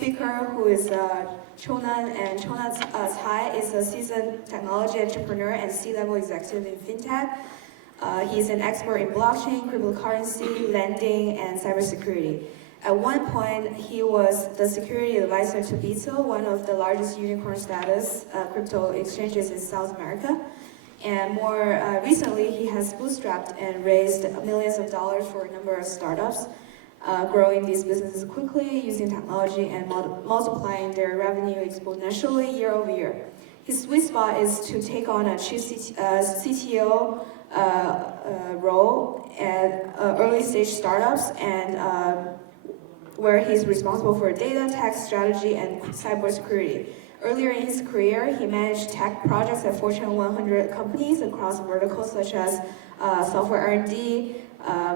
speaker, who is Cho-Nan, and Cho-Nan Tsai is a seasoned technology entrepreneur and C-level executive in fintech. He's an expert in blockchain, cryptocurrency, lending, and cybersecurity. At one point, he was the security advisor to Int'l, one of the largest unicorn status crypto exchanges in South America. And more recently, he has bootstrapped and raised millions of dollars for a number of startups, growing these businesses quickly using technology and multiplying their revenue exponentially year over year. His sweet spot is to take on a chief CTO role at early stage startups, and where he's responsible for data, tech strategy, and cybersecurity. Earlier in his career, he managed tech projects at Fortune 100 companies across verticals such as software R&D,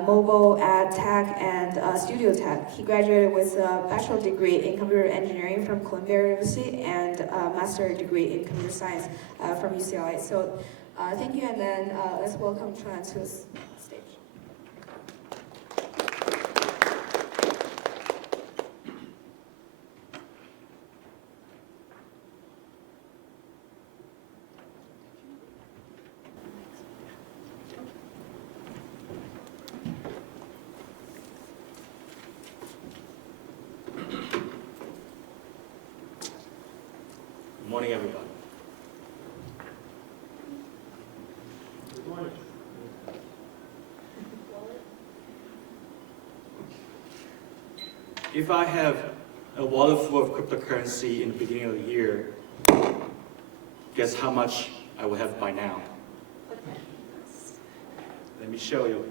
mobile ad tech, and studio tech. He graduated with a bachelor degree in computer engineering from Columbia University and a master's degree in computer science from UCLA. So thank you, and then let's welcome Cho-Nan to the stage. Good morning, everybody. Good morning. If I have a wallet full of cryptocurrency in the beginning of the year, guess how much I will have by now? Let me show you.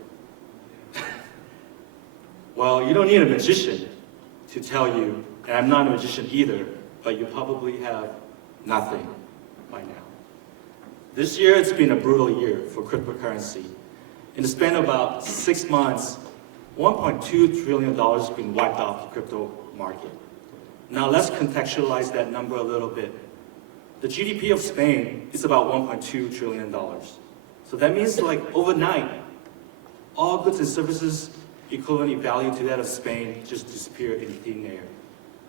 Well, you don't need a magician to tell you, and I'm not a magician either, but you probably have nothing by now. This year, it's been a brutal year for cryptocurrency. In the span of about 6 months, $1.2 trillion has been wiped off the crypto market. Now let's contextualize that number a little bit. The GDP of Spain is about $1.2 trillion. So that means like overnight, all goods and services equivalent in value to that of Spain just disappeared in thin air.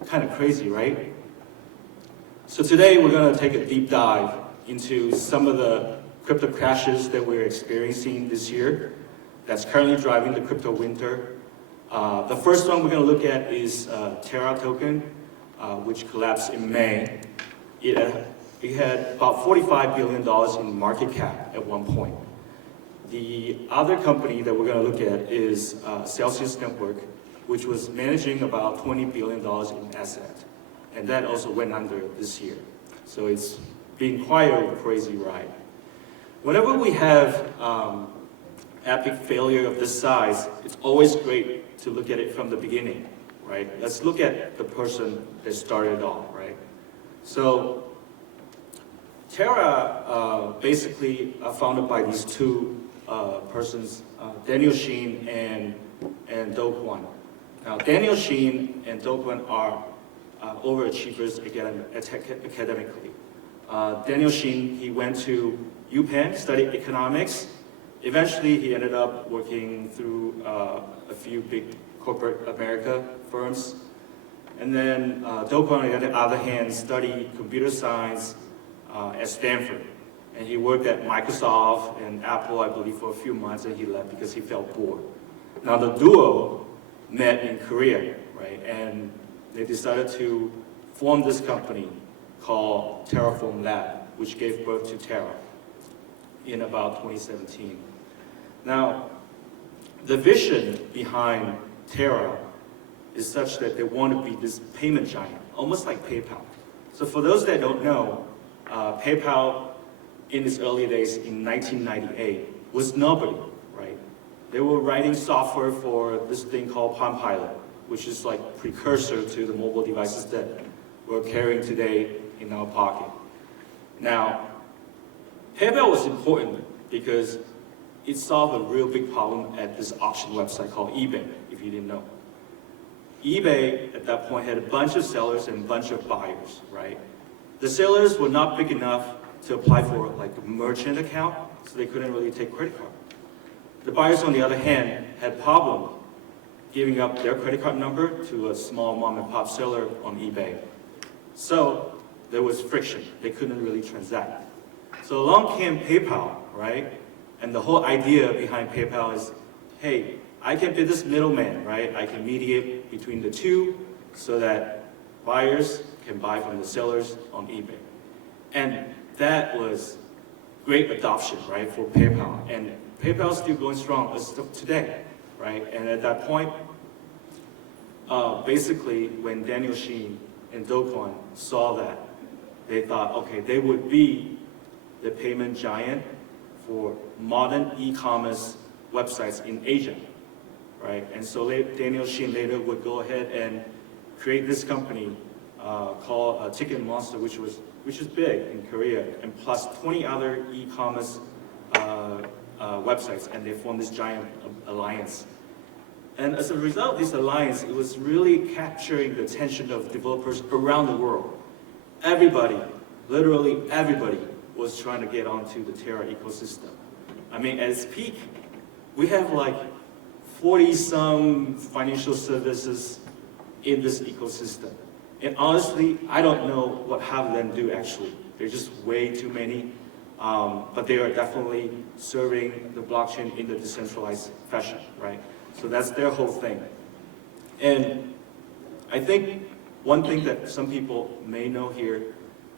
Kind of crazy, right? So today we're going to take a deep dive into some of the crypto crashes that we're experiencing this year that's currently driving the crypto winter. The first one we're going to look at is Terra token, which collapsed in May. It had about $45 billion in market cap at one point. The other company that we're going to look at is Celsius Network, which was managing about $20 billion in assets. And that also went under this year. So it's been quite a crazy ride. Whenever we have epic failure of this size, it's always great to look at it from the beginning, right? Let's look at the person that started it all, right? So Terra basically founded by these two persons, Daniel Sheen and Do Kwon. Now Daniel Sheen and Do Kwon are overachievers academically. Daniel Sheen, he went to UPenn, studied economics. Eventually, he ended up working through a few big corporate America firms. And then Do Kwon, on the other hand, studied computer science at Stanford. And he worked at Microsoft and Apple, I believe, for a few months, and he left because he felt bored. Now, the duo met in Korea, right? And they decided to form this company called Terraform Lab, which gave birth to Terra in about 2017. Now, the vision behind Terra is such that they want to be this payment giant, almost like PayPal. So for those that don't know, PayPal in its early days in 1998 was nobody, right? They were writing software for this thing called Palm Pilot, which is like precursor to the mobile devices that we're carrying today in our pocket. Now, PayPal was important because it solved a real big problem at this auction website called eBay, if you didn't know. eBay, at that point, had a bunch of sellers and a bunch of buyers, right? The sellers were not big enough to apply for like a merchant account, so they couldn't really take credit card. The buyers, on the other hand, had problem giving up their credit card number to a small mom and pop seller on eBay. So there was friction. They couldn't really transact. So along came PayPal, right? And the whole idea behind PayPal is, hey, I can be this middleman, right? I can mediate between the two so that buyers can buy from the sellers on eBay. And that was great adoption, right, for PayPal. And PayPal is still going strong as of today, right? And at that point, basically, when Daniel Sheen and Do Kwon saw that, they thought, okay, they would be the payment giant for modern e-commerce websites in Asia, right? And so Daniel Sheen later would go ahead and create this company called Ticket Monster, which is big in Korea, and plus 20 other e-commerce websites, and they formed this giant alliance. And as a result of this alliance, it was really capturing the attention of developers around the world. Everybody, literally everybody, was trying to get onto the Terra ecosystem. I mean, at its peak, we have like 40-some financial services in this ecosystem. And honestly, I don't know what half of them do actually. There's just way too many. But they are definitely serving the blockchain in the decentralized fashion, right? So that's their whole thing. And I think one thing that some people may know here,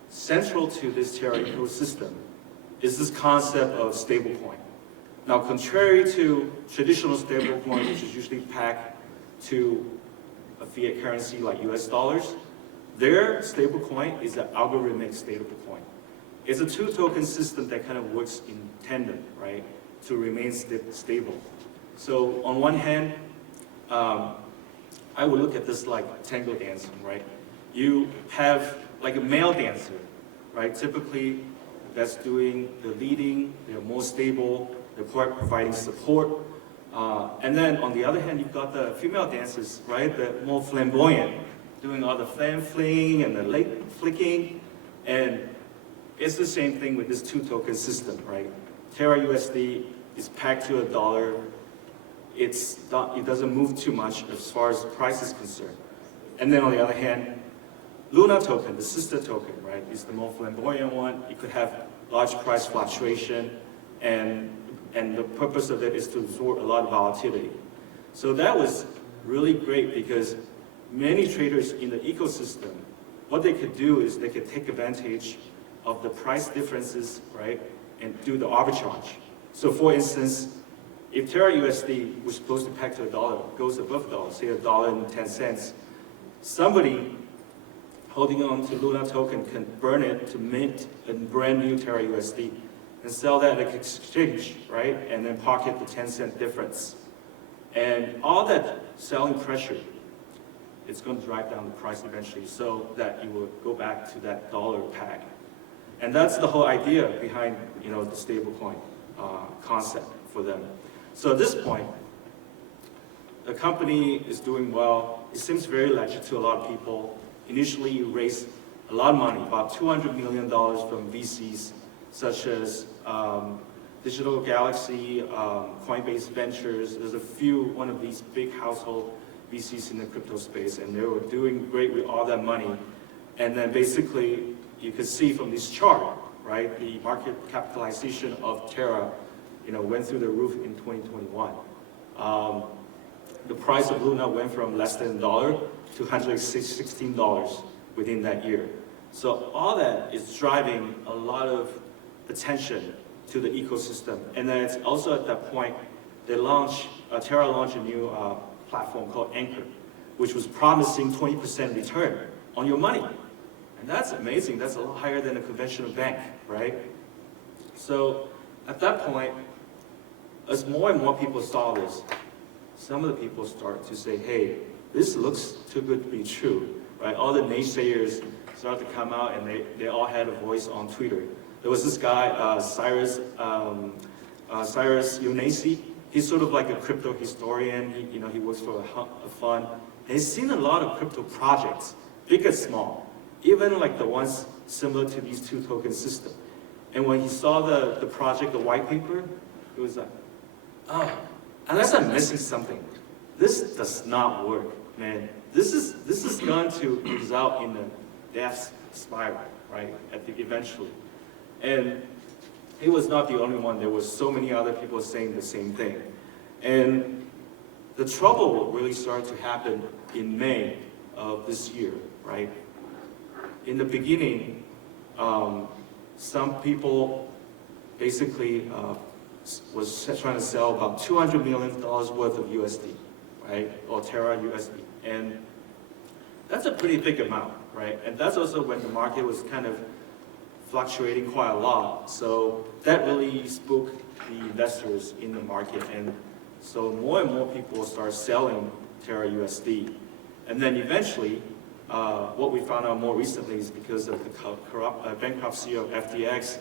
central to this Terra ecosystem is this concept of stablecoin. Now, contrary to traditional stablecoin, which is usually pegged to a fiat currency like US dollars, their stablecoin is an algorithmic stablecoin. It's a two-token system that kind of works in tandem, right, to remain stable. So on one hand, I would look at this like tango dancing, right? You have like a male dancer, right? Typically, that's doing the leading, they're more stable, they're providing support. And then on the other hand, you've got the female dancers, right? The more flamboyant, doing all the flame flinging and the leg flicking. And it's the same thing with this two-token system, right? Terra USD is pegged to $1. It doesn't move too much as far as the price is concerned. And then on the other hand, Luna token, the sister token, right, is the more flamboyant one. It could have large price fluctuation, and the purpose of it is to absorb a lot of volatility. So that was really great because many traders in the ecosystem, what they could do is they could take advantage of the price differences, right, and do the arbitrage. So for instance, if Terra USD was supposed to peg to $1, goes above $1, say $1.10, somebody holding on to Luna token can burn it to mint a brand new Terra USD and sell that at an exchange, right? And then pocket the 10-cent difference. And all that selling pressure, it's going to drive down the price eventually so that you will go back to that dollar peg. And that's the whole idea behind, the stablecoin concept for them. So at this point, the company is doing well. It seems very legit to a lot of people. Initially, you raised a lot of money, about $200 million from VCs, such as Digital Galaxy, Coinbase Ventures. There's one of these big household VCs in the crypto space, and they were doing great with all that money. And then basically, you could see from this chart, right, the market capitalization of Terra, went through the roof in 2021. The price of Luna went from less than $1 to $116 within that year. So all that is driving a lot of attention to the ecosystem. And then it's also at that point, Terra launched a new platform called Anchor, which was promising 20% return on your money. And that's amazing. That's a lot higher than a conventional bank, right? So at that point, as more and more people saw this, some of the people start to say, hey, this looks too good to be true, right? All the naysayers started to come out, and they all had a voice on Twitter. There was this guy, Cyrus Younasi. He's sort of like a crypto historian. He works for a fund. And he's seen a lot of crypto projects, big and small, even like the ones similar to these two-token system. And when he saw the project, the white paper, he was like, oh, unless I'm missing something, this does not work, man. This is going to result in a death spiral, right? Eventually, and he was not the only one. There was so many other people saying the same thing, and the trouble really started to happen in May of this year, right? In the beginning, some people basically was trying to sell about $200 million worth of USD, right? Or Terra USD. And that's a pretty big amount, right? And that's also when the market was kind of fluctuating quite a lot. So that really spooked the investors in the market. And so more and more people start selling Terra USD. And then eventually, what we found out more recently is because of the bankruptcy of FTX,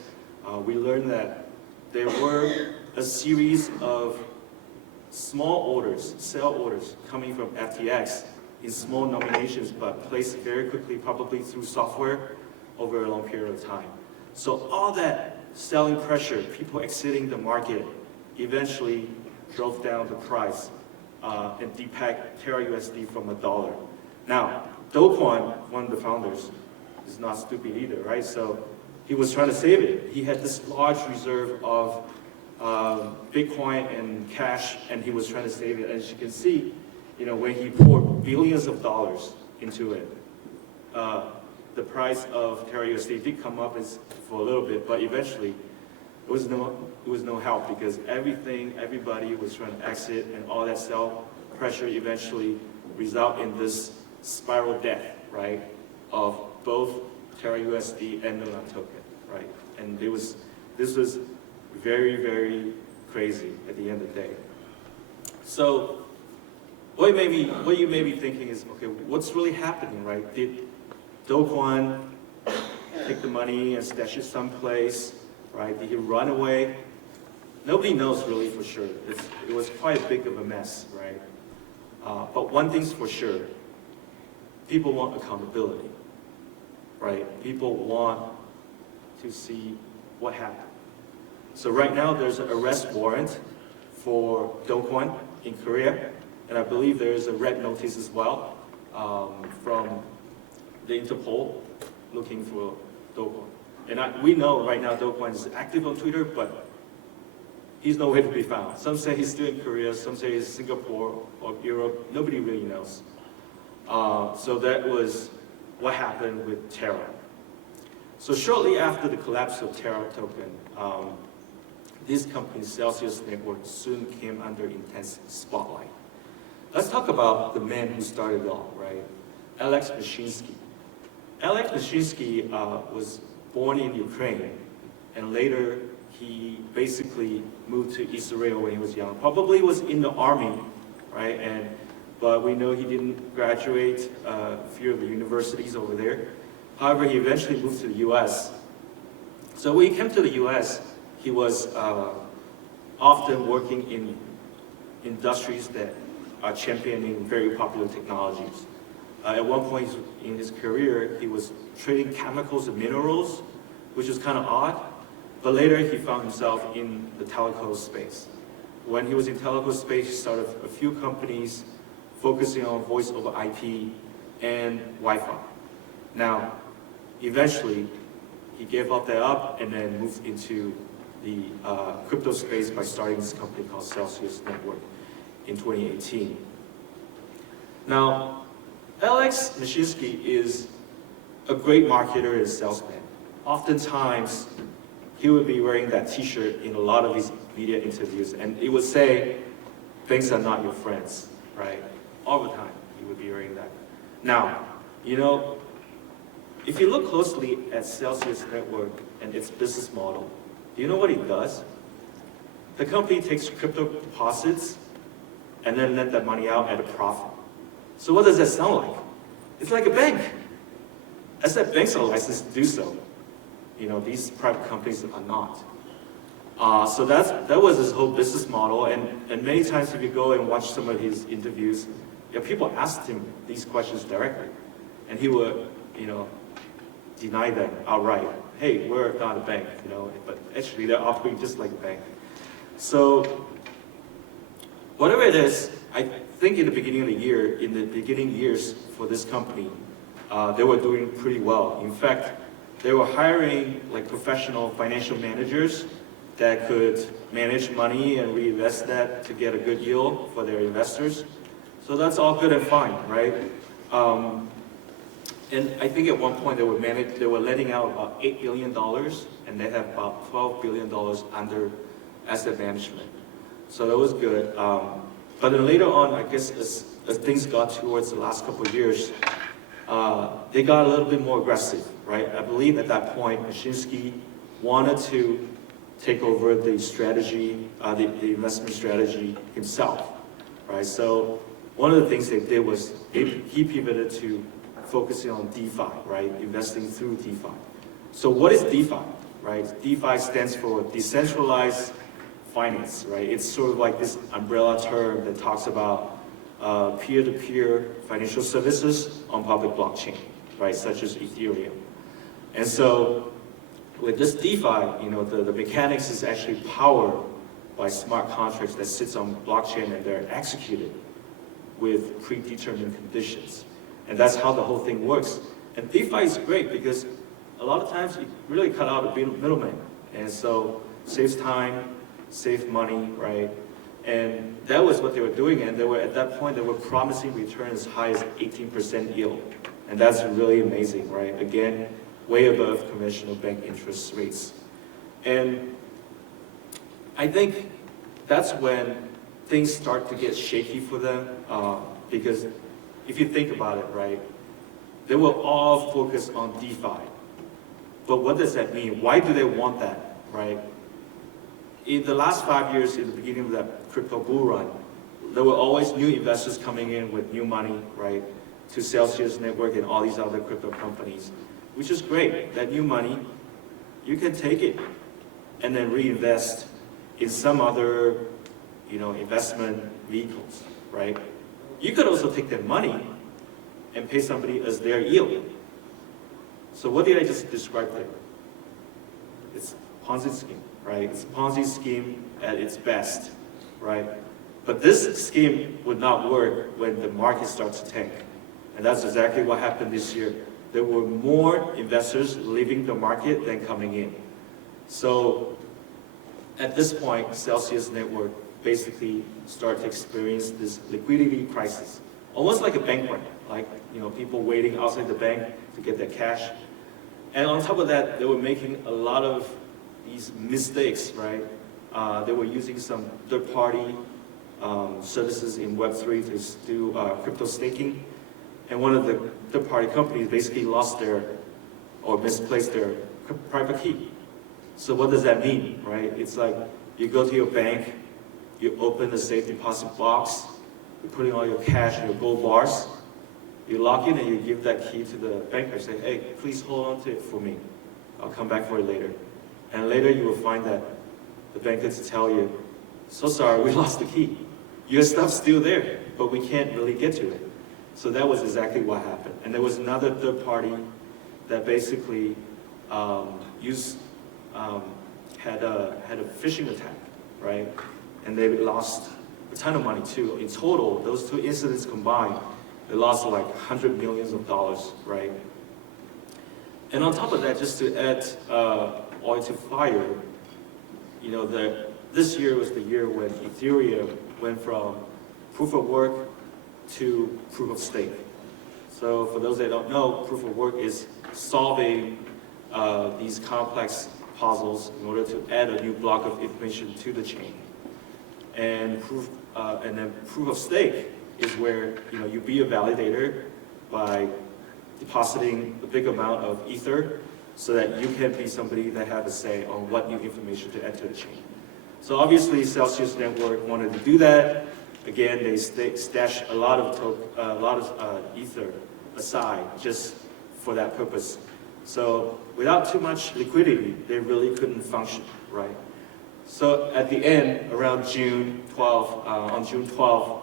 we learned that there were a series of small orders, sell orders, coming from FTX in small nominations, but placed very quickly, probably through software, over a long period of time. So all that selling pressure, people exiting the market, eventually drove down the price and depegged Terra USD from $1. Now, Do-Kwon, one of the founders, is not stupid either, right? So he was trying to save it. He had this large reserve of Bitcoin and cash, and he was trying to save it. As you can see, when he poured billions of dollars into it, the price of Terra USD did come up for a little bit, but eventually it was no help because everybody was trying to exit, and all that sell pressure eventually result in this spiral death, right, of both Terra USD and the Int'l token, right? And this was very, very crazy at the end of the day. So what you may be thinking is, okay, what's really happening, right? Did Do-Kwon take the money and stash it someplace, right? Did he run away? Nobody knows really for sure. It was quite big of a mess, right? But one thing's for sure, people want accountability, right? People want to see what happened. So right now there's an arrest warrant for Do-Kwon in Korea, and I believe there's a red notice as well from the Int'l looking for Do-Kwon. And we know right now Do-Kwon is active on Twitter, but he's nowhere to be found. Some say he's still in Korea, some say he's Singapore or Europe. Nobody really knows. So that was what happened with Terra. So shortly after the collapse of Terra token, this company's Celsius network soon came under intense spotlight. Let's talk about the man who started it all, right? Alex Mashinsky. Alex Mashinsky was born in Ukraine, and later he basically moved to Israel when he was young. Probably was in the army, right? But we know he didn't graduate a few of the universities over there. However, he eventually moved to the US. So when he came to the US, he was often working in industries that are championing very popular technologies. At one point in his career, he was trading chemicals and minerals, which is kind of odd. But later, he found himself in the telco space. When he was in telco space, he started a few companies focusing on voice over IP and Wi-Fi. Now, eventually, he gave that up and then moved into the crypto space by starting this company called Celsius Network in 2018. Now, Alex Mashinsky is a great marketer and salesman. Oftentimes, he would be wearing that t-shirt in a lot of his media interviews, and it would say, "Banks are not your friends," right? All the time, he would be wearing that. Now, if you look closely at Celsius Network and its business model, do you know what it does? The company takes crypto deposits and then lend that money out at a profit. So what does that sound like? It's like a bank. Except banks are licensed to do so. These private companies are not. So that was his whole business model, and many times if you go and watch some of his interviews, people asked him these questions directly, and he would, deny them outright. Hey, we're not a bank, but actually they're operating just like a bank. So whatever it is, I think in the beginning of the year, in the beginning years for this company, they were doing pretty well. In fact, they were hiring like professional financial managers that could manage money and reinvest that to get a good yield for their investors. So that's all good and fine, right? And I think at one point they were lending out about $8 billion, and they have about $12 billion under asset management. So that was good. But then later on, I guess as things got towards the last couple of years, they got a little bit more aggressive, right? I believe at that point, Mashinsky wanted to take over the strategy, the investment strategy himself, right? So one of the things they did was he pivoted to focusing on DeFi, right? Investing through DeFi. So what is DeFi, right? DeFi stands for decentralized finance, right? It's sort of like this umbrella term that talks about peer-to-peer financial services on public blockchain, right? Such as Ethereum. And so with this DeFi, you know, the mechanics is actually powered by smart contracts that sits on blockchain, and they're executed with predetermined conditions. And that's how the whole thing works. And DeFi is great because a lot of times you really cut out a middleman. And so saves time, saves money, right? And that was what they were doing. And they were, at that point, they were promising returns as high as 18% yield. And that's really amazing, right? Again, way above conventional bank interest rates. And I think that's when things start to get shaky for them, because if you think about it, right, they were all focused on DeFi. But what does that mean? Why do they want that, right? In the last 5 years, in the beginning of that crypto bull run, there were always new investors coming in with new money, right, to Celsius Network and all these other crypto companies, which is great. That new money, you can take it and then reinvest in some other, you know, investment vehicles, right? You could also take that money and pay somebody as their yield. So what did I just describe there? It's a Ponzi scheme, right? It's a Ponzi scheme at its best, right? But this scheme would not work when the market starts to tank. And that's exactly what happened this year. There were more investors leaving the market than coming in. So at this point, Celsius Network basically started to experience this liquidity crisis, almost like a bank run, like, you know, people waiting outside the bank to get their cash. And on top of that, they were making a lot of these mistakes, right? They were using some third-party services in Web3 to do crypto staking. And one of the third-party companies basically lost their, or misplaced their private key. So what does that mean, right? It's like you go to your bank, you open the safe deposit box, you put in all your cash, your gold bars, you lock in and you give that key to the banker, say, hey, please hold on to it for me. I'll come back for it later. And later you will find that the banker to tell you, so sorry, we lost the key. Your stuff's still there, but we can't really get to it. So that was exactly what happened. And there was another third party that basically had a phishing attack, right? And they lost a ton of money too. In total, those two incidents combined, they lost like $100 million, right? And on top of that, just to add oil to fire, you know, this year was the year when Ethereum went from proof of work to proof of stake. So for those that don't know, proof of work is solving these complex puzzles in order to add a new block of information to the chain. And then proof of stake is where, you know, you be a validator by depositing a big amount of ether so that you can be somebody that have a say on what new information to add to the chain. So obviously Celsius Network wanted to do that. Again, they stashed a lot of ether aside just for that purpose. So without too much liquidity, they really couldn't function, right? So at the end, around June 12th, on June 12th,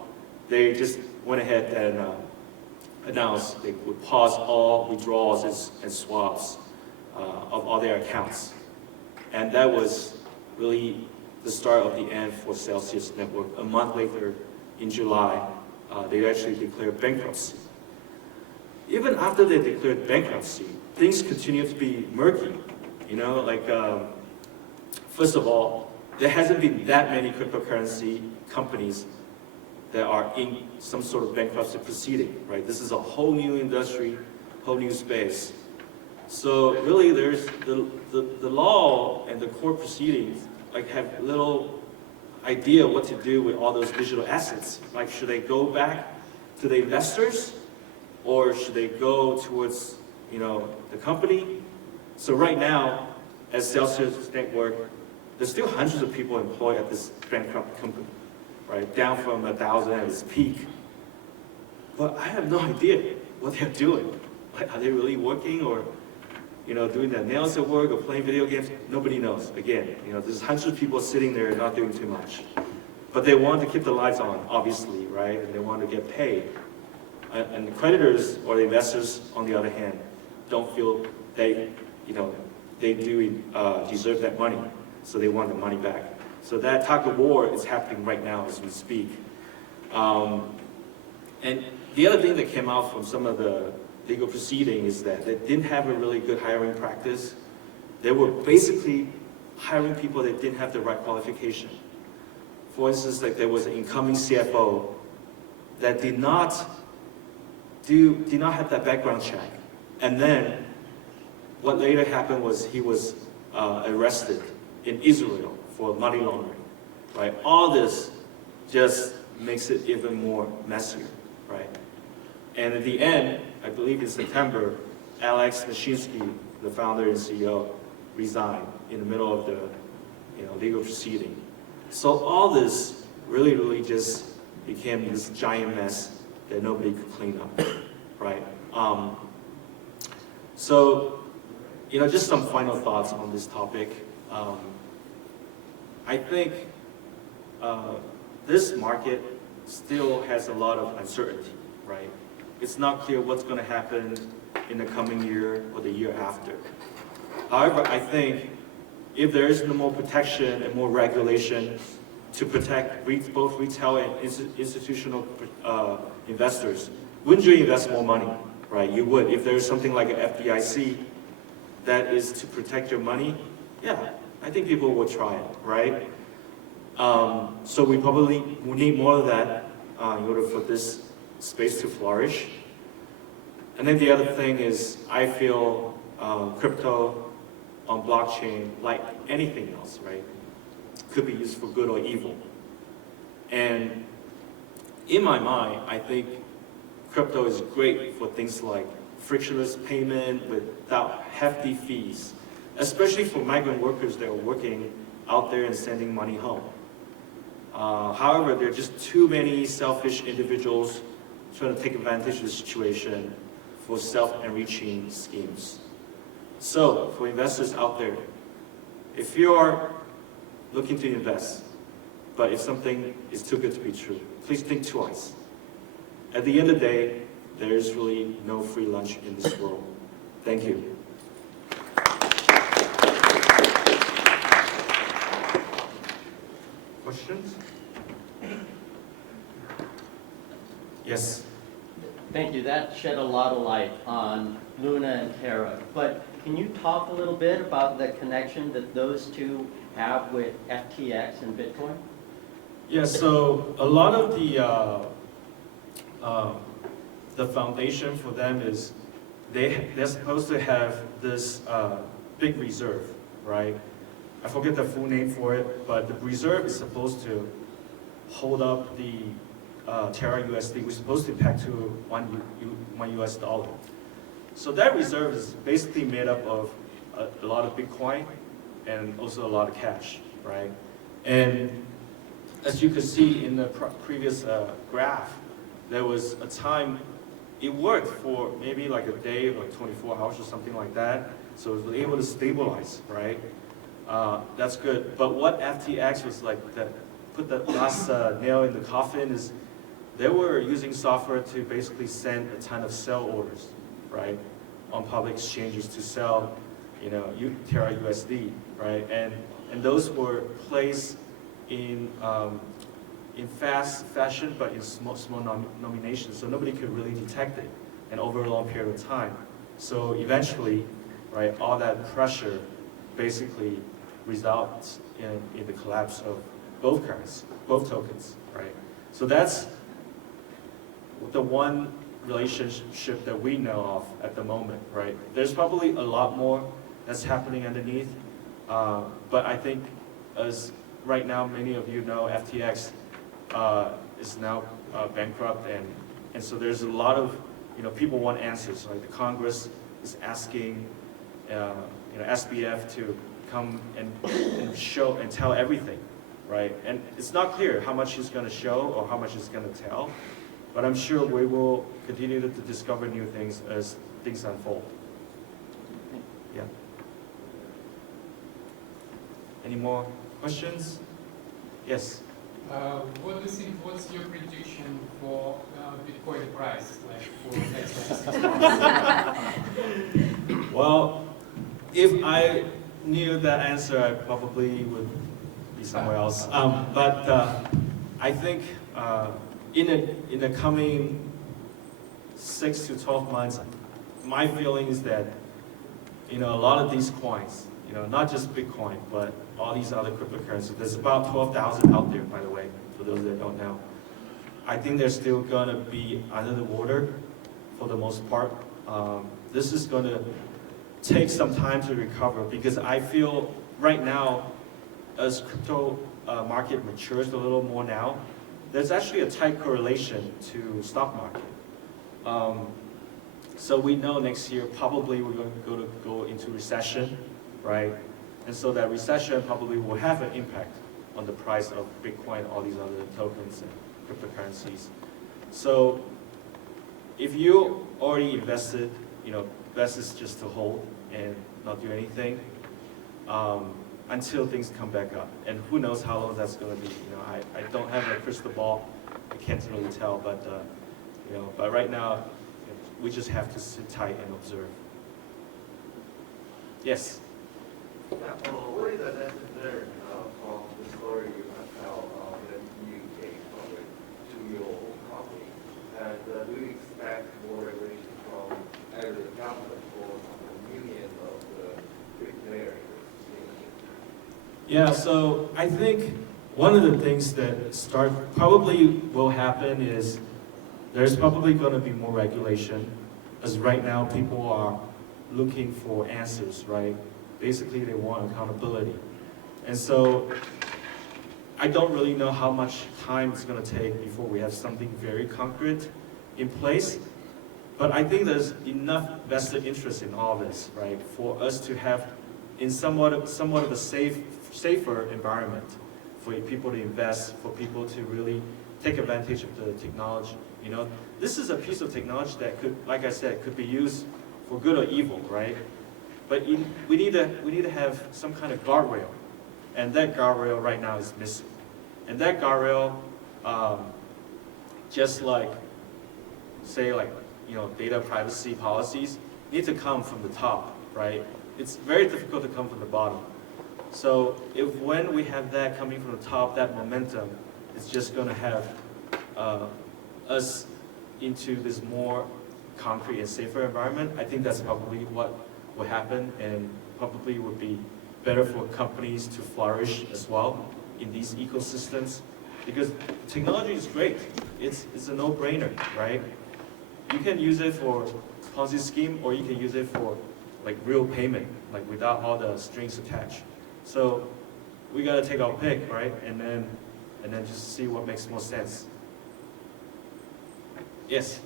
they just went ahead and announced they would pause all withdrawals and swaps of all their accounts. And that was really the start of the end for Celsius Network. A month later, in July, they actually declared bankruptcy. Even after they declared bankruptcy, things continue to be murky. You know, like, first of all, there hasn't been that many cryptocurrency companies that are in some sort of bankruptcy proceeding, right? This is a whole new industry, whole new space. So really there's the law and the court proceedings like have little idea what to do with all those digital assets. Like, should they go back to the investors or should they go towards, you know, the company? So right now, as Celsius Network, there's still hundreds of people employed at this bankrupt company, right? Down from 1,000 at its peak. But I have no idea what they're doing. Like, are they really working or, you know, doing their nails at work or playing video games? Nobody knows. Again, you know, there's hundreds of people sitting there not doing too much. But they want to keep the lights on, obviously, right? And they want to get paid. And the creditors or the investors, on the other hand, don't feel they, you know, they do deserve that money. So they want the money back. So that tug of war is happening right now as we speak. And the other thing that came out from some of the legal proceeding is that they didn't have a really good hiring practice. They were basically hiring people that didn't have the right qualification. For instance, like there was an incoming CFO that did not have that background check. And then what later happened was he was arrested in Israel for money laundering, right? All this just makes it even more messier, right? And at the end, I believe in September, Alex Mashinsky, the founder and CEO, resigned in the middle of the, you know, legal proceeding. So all this really just became this giant mess that nobody could clean up, right? So, you know, just some final thoughts on this topic. I think this market still has a lot of uncertainty, right? It's not clear what's going to happen in the coming year or the year after. However, I think if there is no more protection and more regulation to protect both retail and institutional investors, wouldn't you invest more money, right? You would. If there's something like an FDIC that is to protect your money, yeah, I think people will try it, right? So we probably need more of that in order for this space to flourish. And then the other thing is, I feel crypto on blockchain, like anything else, right, could be used for good or evil. And in my mind, I think crypto is great for things like frictionless payment without hefty fees, especially for migrant workers that are working out there and sending money home. However, there are just too many selfish individuals trying to take advantage of the situation for self-enriching schemes. So, for investors out there, if you're looking to invest, but if something is too good to be true, please think twice. At the end of the day, there is really no free lunch in this world. Thank you. Questions? Yes. Thank you. That shed a lot of light on Luna and Terra. But can you talk a little bit about the connection that those two have with FTX and Bitcoin? Yeah, so a lot of the foundation for them is they're supposed to have this big reserve, right? I forget the full name for it, but the reserve is supposed to hold up the Terra USD. We're supposed to peg to one US dollar. So that reserve is basically made up of a lot of Bitcoin and also a lot of cash, right? And as you could see in the previous graph, there was a time it worked for maybe like a day or 24 hours or something like that. So it was able to stabilize, right? That's good. But what FTX was like, put the last nail in the coffin is they were using software to basically send a ton of sell orders, right, on public exchanges to sell, you know, Terra USD, right? And those were placed in in fast fashion, but in small nominations, so nobody could really detect it, and over a long period of time. So eventually, right, all that pressure basically results in the collapse of both currencies, both tokens, right? So that's the one relationship that we know of at the moment, right? There's probably a lot more that's happening underneath, but I think as right now many of you know, FTX is now bankrupt, and so there's a lot of, people want answers, right? The Congress is asking, SBF to come and show and tell everything, right? And it's not clear how much he's going to show or how much he's going to tell, but I'm sure we will continue to discover new things as things unfold. Yeah. Any more questions? Yes. What do you think? What's your prediction for Bitcoin price, like for next 6 months? Well, if I knew that answer, I probably would be somewhere else. But I think in the coming 6 to 12 months, my feeling is that a lot of these coins, not just Bitcoin, but all these other cryptocurrencies. There's about 12,000 out there, by the way, for those that don't know. I think they're still gonna be under the water for the most part. This is gonna take some time to recover because I feel right now, as crypto market matures a little more now, there's actually a tight correlation to stock market. So we know next year probably we're going to go into recession, right? And so that recession probably will have an impact on the price of Bitcoin, all these other tokens and cryptocurrencies. So if you already invested, best is just to hold and not do anything until things come back up. And who knows how long that's going to be. I don't have a crystal ball. I can't really tell, but but right now we just have to sit tight and observe. Yes. What is the lesson learned from the story you have told that you came forward to your own company? And do you expect more regulation from either the government or from the union of the crypto area? Yeah, so I think one of the things that probably will happen is there's probably going to be more regulation, as right now people are looking for answers, right? Basically, they want accountability. And so I don't really know how much time it's going to take before we have something very concrete in place. But I think there's enough vested interest in all this, right, for us to have in somewhat of a safer environment for people to invest, for people to really take advantage of the technology. This is a piece of technology that could, like I said, could be used for good or evil, right? But we need to have some kind of guardrail, and that guardrail right now is missing. And that guardrail, just like, say, data privacy policies, need to come from the top, right? It's very difficult to come from the bottom. So when we have that coming from the top, that momentum, it's just going to have us into this more concrete and safer environment. I think that's probably what will happen, and probably would be better for companies to flourish as well in these ecosystems, because technology is great. It's a no-brainer, right? You can use it for Ponzi scheme, or you can use it for real payment, without all the strings attached. So we got to take our pick, right? And then just see what makes more sense. Yes.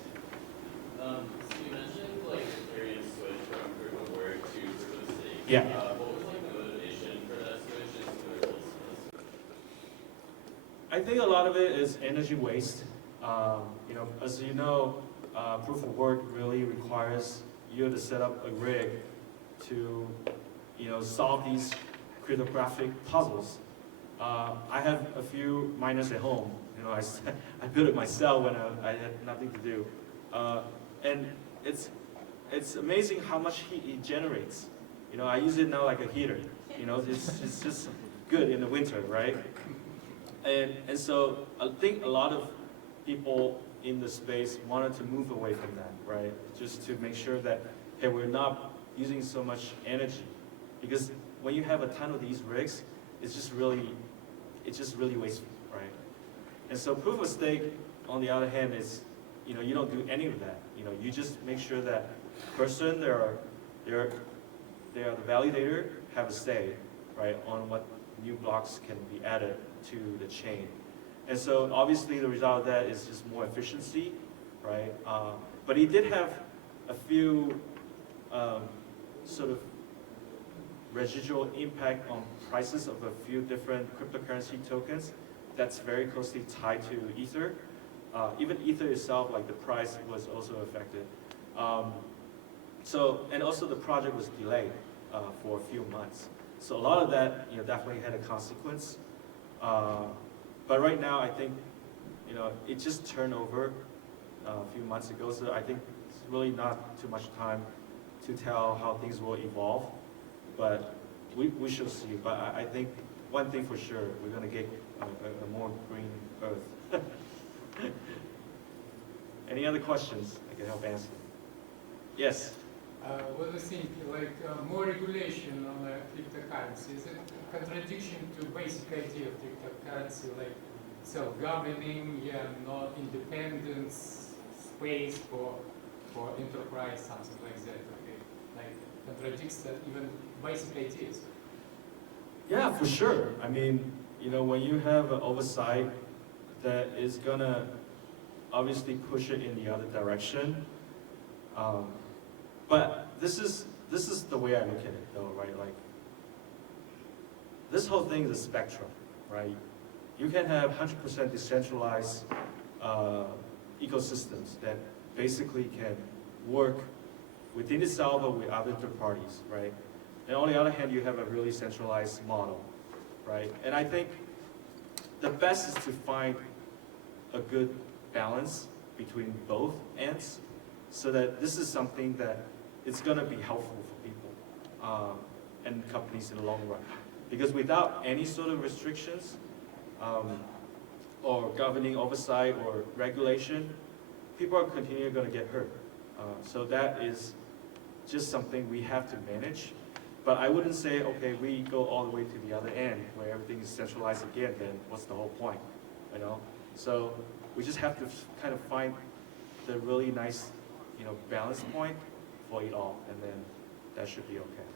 So you mentioned Ethereum switch from proof of work to proof of stake. Yeah. What was the motivation for that switch? Just I think a lot of it is energy waste. As you know, proof of work really requires you to set up a rig to, solve these cryptographic puzzles. I have a few miners at home. I built it myself when I had nothing to do, and it's amazing how much heat it generates. I use it now like a heater. It's just good in the winter, right? And so I think a lot of people in the space wanted to move away from that, right? Just to make sure that, hey, we're not using so much energy. Because when you have a ton of these rigs, it's just really wasteful, right? And so proof of stake, on the other hand, is, you know, you don't do any of that. You know, you just make sure that person, they are the validator, have a say, right, on what new blocks can be added to the chain. And so obviously the result of that is just more efficiency, right? But it did have a few sort of residual impact on prices of a few different cryptocurrency tokens that's very closely tied to Ether. Even Ether itself, like the price was also affected. And also the project was delayed for a few months. So a lot of that, you know, definitely had a consequence. But right now, I think, you know, it just turned over a few months ago, so I think it's really not too much time to tell how things will evolve. But we shall see. But I think one thing for sure, we're going to get a more green earth. Any other questions I can help answer? Yes? What do you think, like more regulation on cryptocurrency? Is it a contradiction to basic idea of cryptocurrency, like self-governing, not independence, space for enterprise, something like that? Okay, like contradicts even basic ideas. Yeah, for sure. I mean, you know, when you have an oversight that is gonna obviously push it in the other direction. But this is the way I look at it, though, right? Like, this whole thing is a spectrum, right? You can have 100% decentralized ecosystems that basically can work within itself or with other third parties, right? And on the other hand, you have a really centralized model, right? And I think the best is to find a good balance between both ends, so that this is something that it's going to be helpful for people and companies in the long run. Because without any sort of restrictions or governing oversight or regulation, people are continually going to get hurt. So that is just something we have to manage. But I wouldn't say, okay, we go all the way to the other end where everything is centralized again, then what's the whole point, you know? So we just have to kind of find the really nice, you know, balance point for it all, and then that should be okay.